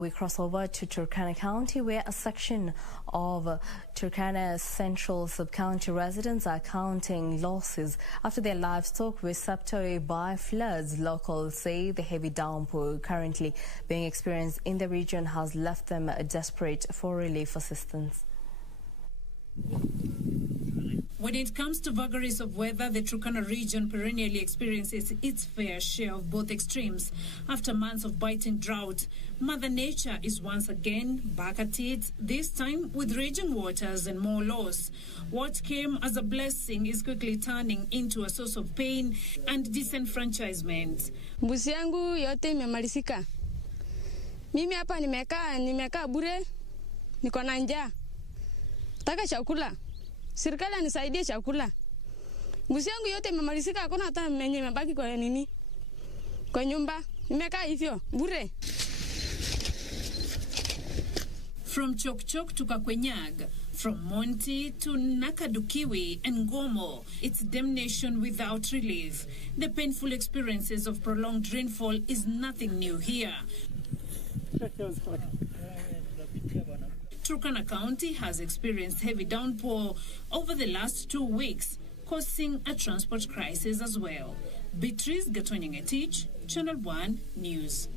We cross over to Turkana County, where a section of Turkana Central Sub-County residents are counting losses after their livestock were swept away by floods. Locals say the heavy downpour currently being experienced in the region has left them desperate for relief assistance. When it comes to vagaries of weather, the Turkana region perennially experiences its fair share of both extremes. After months of biting drought, Mother Nature is once again back at it, this time with raging waters and more loss. What came as a blessing is quickly turning into a source of pain and disenfranchisement. Mbuzi yangu yote imemalizika. Mimi hapa nimekaa bure, niko na njaa. Nataka chakula. Serikali anisaidie chakula. Mbuzi yangu yote imemalizika, hakuna hata mwenye imebaki kwa nini? Kwa nyumba. Nimekaa hivyo bure. From Chokchok to Kakwenyag, from Monti to Nakadukiwi and Gomo, it's damnation without relief. The painful experiences of prolonged rainfall is nothing new here. Turkana County has experienced heavy downpour over the last 2 weeks, causing a transport crisis as well. Beatrice Gatonyingetich, Channel 1 News.